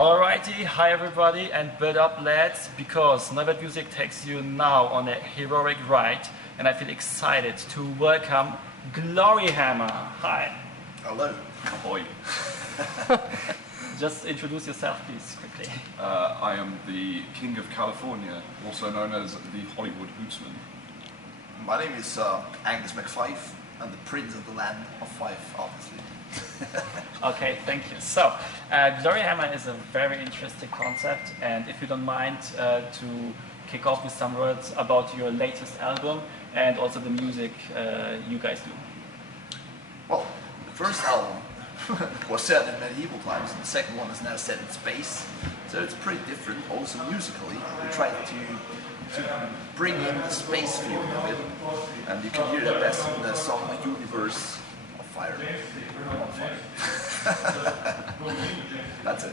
Alrighty, hi everybody, and build up lads, because Neuweltmusic takes you now on a heroic ride, and I feel excited to welcome Gloryhammer. Hi. Hello. Ahoy. Just introduce yourself, please, quickly. I am the King of California, also known as the Hollywood Hootsman. My name is Angus McFife. I'm the Prince of the Land of Fife, obviously. Okay, thank you. So, Gloryhammer is a very interesting concept, and if you don't mind to kick off with some words about your latest album and also the music you guys do. Well, the first album was set in medieval times, and the second one is now set in space. So it's pretty different. Also musically, we tried to bring in the space feel a bit, and you can hear that best in the song "Universe of Fire." On fire. That's it.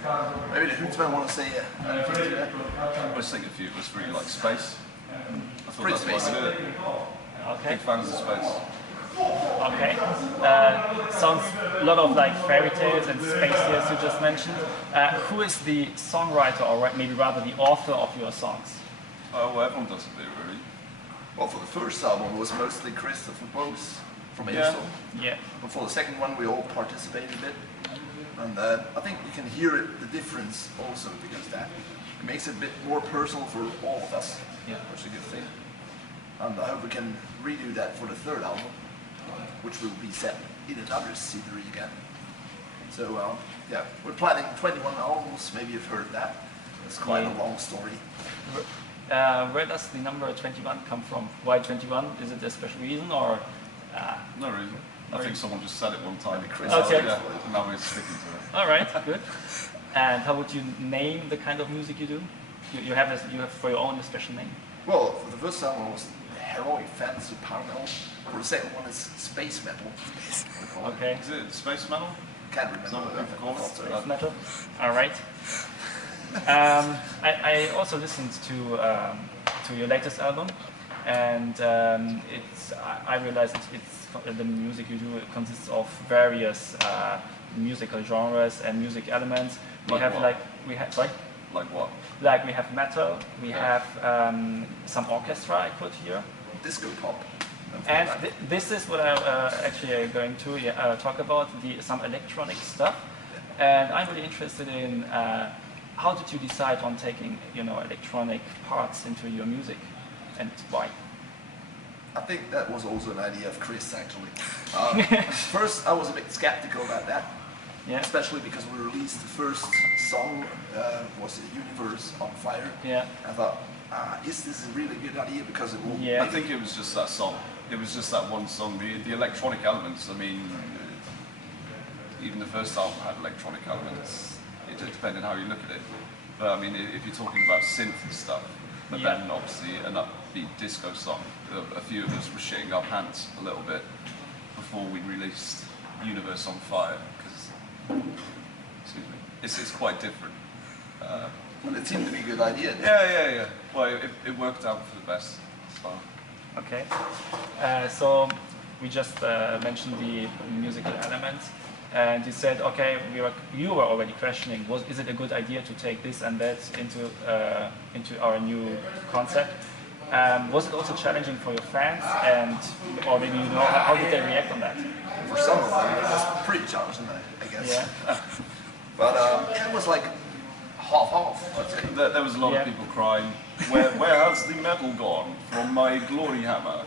Maybe the Hootsman want to say anything to that? I was thinking if it was really like space. I thought Pretty that's why I did it. Okay. Big fans of space. Okay. Sounds a lot of like fairy tales and space here, as you just mentioned. Who is the songwriter, or maybe rather the author of your songs? Well, everyone does a bit, really. Well, for the first album, it was mostly Christopher Bose from Yeah. Airstone. Yeah. But for the second one, we all participated a bit. And I think you can hear the difference also, because that makes it a bit more personal for all of us, Yeah. which is a good thing. And I hope we can redo that for the third album, which will be set in another scenery again. So yeah, we're planning 21 albums, maybe you've heard that. It's quite a long story. Where does the number 21 come from? Why 21? Is it a special reason, or? No reason. I think someone just said it one time. Okay. Yeah, and now we're sticking to it. All right, good. And how would you name the kind of music you do? You have for your own a special name. Well, for the first album, it was heroic fantasy power metal. For the second one, it's space metal. Okay. Is it space metal? Can't remember. Is that what they've called it? Space metal. All right. I also listened to your latest album, and I realized the music you do consists of various musical genres and music elements. Like what? Right? Like what? Like we have metal, we have some orchestra I put here. Disco pop. And this is what I'm actually going to talk about, some electronic stuff. And I'm really interested in how did you decide on taking, electronic parts into your music, and why? I think that was also an idea of Chris, actually. First, I was a bit skeptical about that, Yeah. especially because we released the first song, was Universe on Fire. Yeah. I thought, is this a really good idea? Because it will Yeah. I think it was just that song. It was just that one song. The electronic elements, I mean, even the first album had electronic elements. It depended how you look at it. But I mean, if you're talking about synth and stuff, but Yeah. then obviously an upbeat disco song, a few of us were shitting our pants a little bit before we released Universe on Fire, because, excuse me, it's quite different. Well, it seemed to be a good idea. Yeah. Well, it worked out for the best. So. Okay. So we just mentioned the musical elements, and you said, okay, you were already questioning, is it a good idea to take this and that into our new concept? Was it also challenging for your fans, or maybe how did they react on that? For some of them, it was pretty challenging, I guess. Yeah. But it was like half-half, I'd say. There was a lot of people crying, where has the metal gone from my Gloryhammer?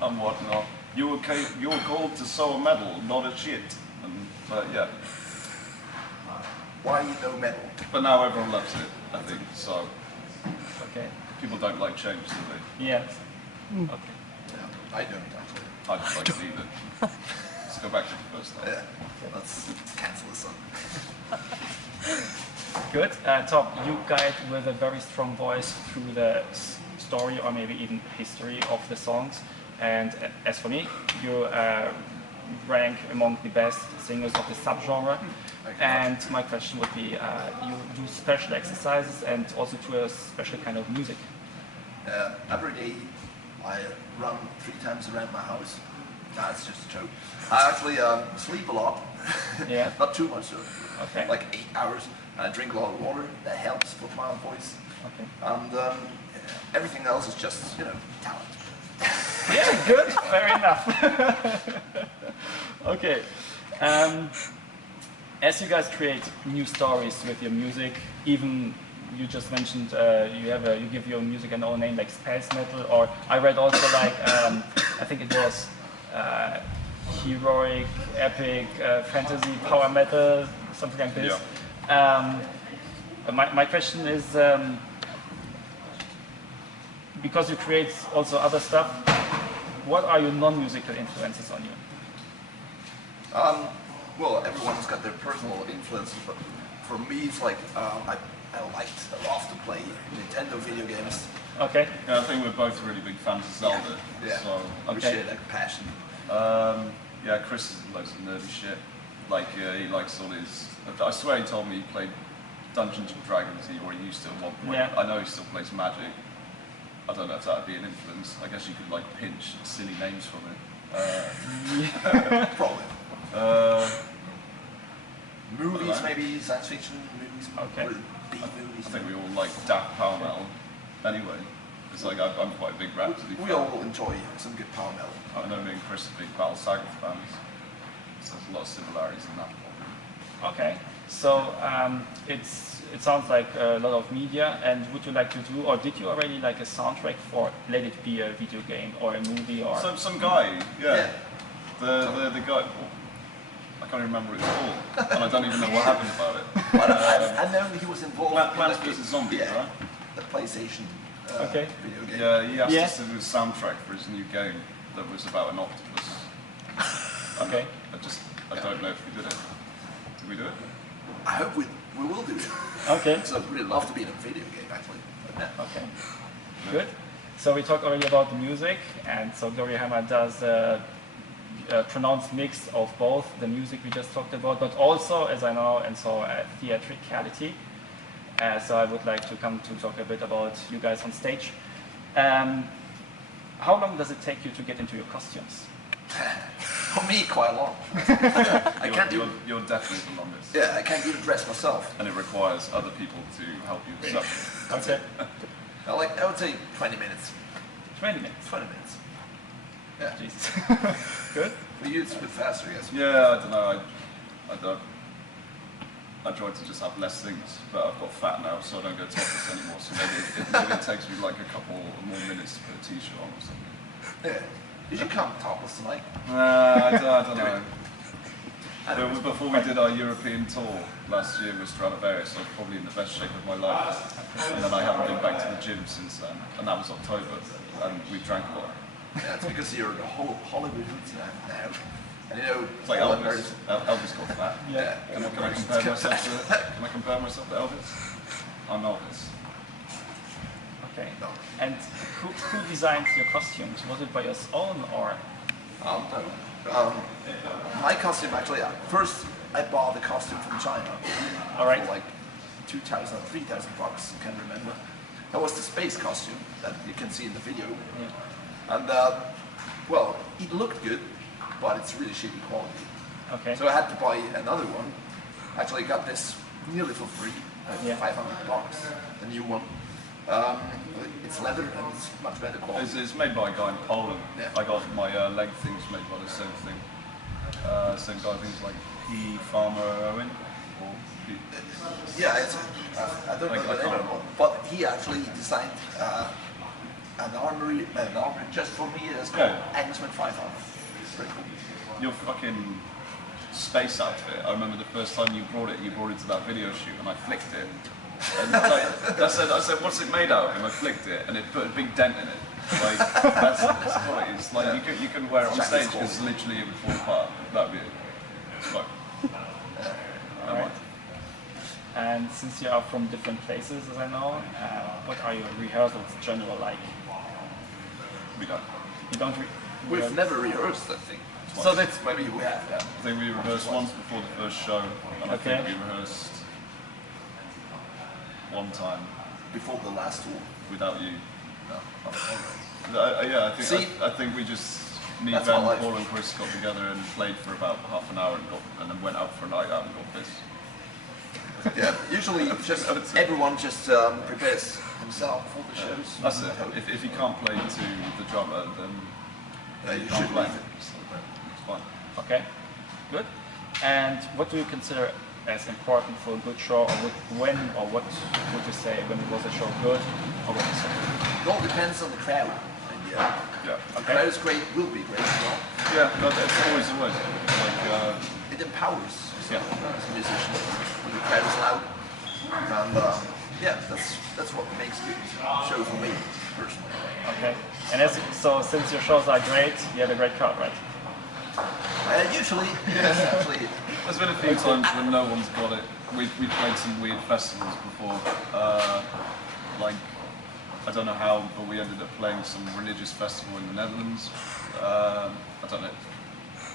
And whatnot. You were called to sew a medal, not a shit. And yeah. Why no metal? But now everyone loves it, I think. So Okay. people don't like change, do they? Yeah. Okay. Yeah, I don't actually. I just like to leave it. Let's go back to the first time. Yeah, let's cancel this one. Good. Tom, you guide with a very strong voice through the story, or maybe even history of the songs. And as for me, you rank among the best singers of the subgenre. And my question would be, you do special exercises and also to a special kind of music. Every day I run 3 times around my house. Nah, it's just a joke. I actually sleep a lot. Yeah. Not too much though. Okay. Like 8 hours. And I drink a lot of water. That helps with my voice. Okay. And everything else is just, you know, talent. Yeah, good. Fair enough. Okay. As you guys create new stories with your music, even you just mentioned you give your music an own name like space metal, or I read also like I think it was heroic, epic, fantasy, power metal, something like this. Yeah. My question is, because you create also other stuff, what are your non-musical influences on you? Well, everyone's got their personal influences, but for me, it's like I love to play Nintendo video games. Okay. Yeah, I think we're both really big fans of Zelda. Yeah. So, We share that passion. yeah, Chris is loads of nerdy shit. Like, he likes all his... I swear he told me he played Dungeons and Dragons, or he used to at one point. Yeah. I know he still plays Magic. I don't know if that would be an influence. I guess you could, like, pinch silly names from it. Probably. Movies, Hello? maybe science fiction movies. Okay. B movies. I think we all like Daft Power Metal. Anyway, it's like I'm quite a big Rhapsody fan. We all enjoy some good power metal. I know me and Chris are big Battle Saga fans. So there's a lot of similarities in that. Okay. So it sounds like a lot of media. And would you like to do, or did you already like a soundtrack for Let It Be a video game or a movie or? Some guy, yeah. Yeah. The guy. I can't even remember what it's called, and I don't even know what happened about it. But I know he was involved Plants in vs Zombies, yeah, right? the PlayStation Okay. video game. Yeah, he asked Yeah. us to do a soundtrack for his new game that was about an octopus. Okay. I don't know if we did it. Did we do it? I hope we will do it. Okay. So I'd really love to be in a video game actually. But yeah. Okay. Good. So we talked already about the music, and so Gloryhammer does a pronounced mix of both the music we just talked about, but also, as I know, and so theatricality. So I would like to come to talk a bit about you guys on stage. How long does it take you to get into your costumes? For me, quite long. You're definitely the longest. Yeah, I can't even dress myself. And it requires other people to help you. So, That's Okay. it. I would say 20 minutes. 20 minutes. 20 minutes. Yeah. Jesus. Good. For you, it's a bit faster, I guess. yeah, I don't know. I try to just have less things, but I've got fat now, so I don't go topless anymore. So maybe it takes me like a couple more minutes to put a t-shirt on or something. Yeah. Did you come topless tonight? I don't know. I don't know. Before we did our European tour last year with Stradivarius, I was probably in the best shape of my life. And then I haven't been back to the gym since then. And that was October. And we drank a lot. Yeah, it's because you're the whole Hollywood now. And you know, It's like Elvis. Elvis got fat. Yeah. Can I compare myself to Elvis? I'm Elvis. Okay. No. And who designed your costumes? Was it by your own or? My costume actually, first I bought the costume from China. All right. For like 2,000 or 3,000 bucks, I can't remember. That was the space costume that you can see in the video. Yeah. And well, it looked good, but it's really shitty quality. Okay. So I had to buy another one. Actually got this nearly for free, Yeah. 500 bucks, the new one. It's leather and it's much better quality. It's made by a guy in Poland. Yeah. I got my leg things made by the same thing. Same guy, things like P. Farmer Owen. Or P. Yeah, I don't know I the name can't. of it, but he actually designed an armor just for me. It's called Yeah. Angsman 500. It's pretty cool. Your fucking space outfit. I remember the first time you brought it to that video shoot, and I flicked it. And I said, what's it made out of? And I flicked it, and it put a big dent in it. Like, that's what it is. Like, you can wear it on stage because literally it would fall apart. That'd be it. It's fine. All right. And since you are from different places, as I know, what are your rehearsals general like? We don't. You don't. We've never rehearsed, I think. So that's Maybe we have, yeah. I think we rehearsed once before the first show, and I Okay. think we rehearsed one time Before the last tour. without you. No. Yeah, See? I think we just Me, That's Ben, my life. Paul and Chris got together and played for about half an hour and then went out for a night out and got pissed. Yeah, usually just everyone just prepares himself for the shows. That's it. If you can't play to the drummer, then You can't should play. leave it. It's fine. Okay, good. And what do you consider as important for a good show, or when, or what would you say when was a show good, or what is it? It all depends on the crowd. And yeah, Yeah. the crowd is great, will be great as well. Yeah, no, that's always the way. Like, It empowers Yeah. as a musician when the crowd is loud. And yeah, that's what makes the show for me personally. Okay. And so since your shows are great, you have a great crowd, right? Usually, yes, actually. there's been a few times when no one's got it. We played some weird festivals before. Like, I don't know how, but we ended up playing some religious festival in the Netherlands. I don't know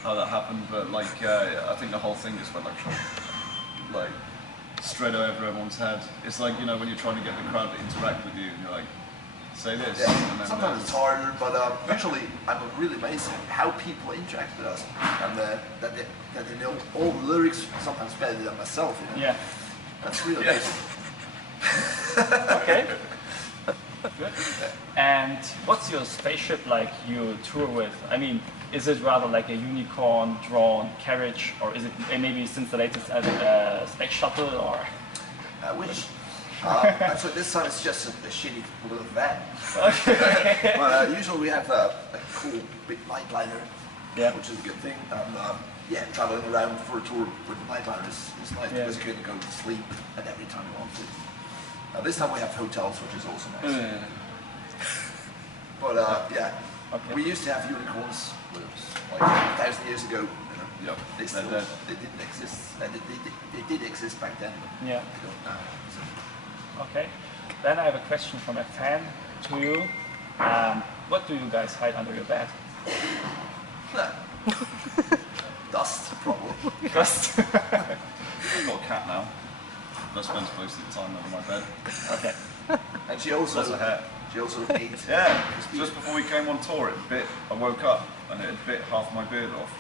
how that happened, but like, I think the whole thing just went like straight over everyone's head. It's like, you know, when you're trying to get the crowd to interact with you, and you're like, say this. Yeah, And then sometimes it's harder, but usually I'm really amazed at how people interact with us, and that they know all the lyrics sometimes better than myself. You know? Yeah. That's really Yeah. amazing. Okay. Good. And what's your spaceship like you tour with? I mean, is it rather like a unicorn drawn carriage, or is it maybe since the latest a space shuttle, or? I wish. Actually, this time it's just a shitty little van. But usually we have a cool big nightliner, Yeah. which is a good thing. And yeah, traveling around for a tour with the nightliner is nice Yeah. because you can go to sleep at every time you want to. This time we have hotels, which is also nice. But yeah, Okay. we used to have unicorns like 1,000 years ago. You know, Yep, they they're still dead. they didn't exist. They did exist back then, but Yeah. they don't now. So. Okay. Then I have a question from a fan to you. What do you guys hide under your bed? Dust, probably. Dust. I've got a cat now. That spends most of the time under my bed. Okay. And she also Lots of hair. She also ate. Yeah, just before we came on tour, I woke up and it had bit half my beard off.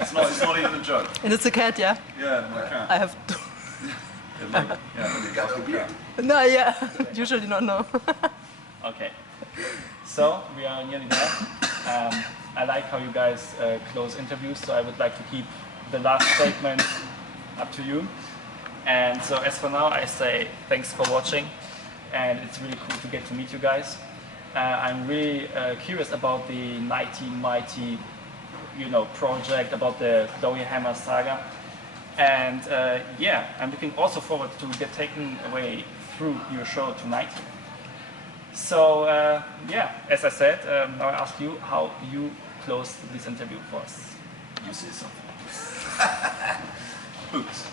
It's not even a joke. And it's a cat, yeah? Yeah, my cat. I have to. You got no beard. No, yeah. Usually not, no. Okay. So we are nearly there. I like how you guys close interviews, so I would like to keep the last statement up to you. And so as for now, I say thanks for watching, and it's really cool to get to meet you guys. I'm really curious about the Nighty Mighty, project, about the Gloryhammer saga. And yeah, I'm looking also forward to get taken away through your show tonight. So yeah, as I said, now I ask you how you close this interview for us. You say something. Boots.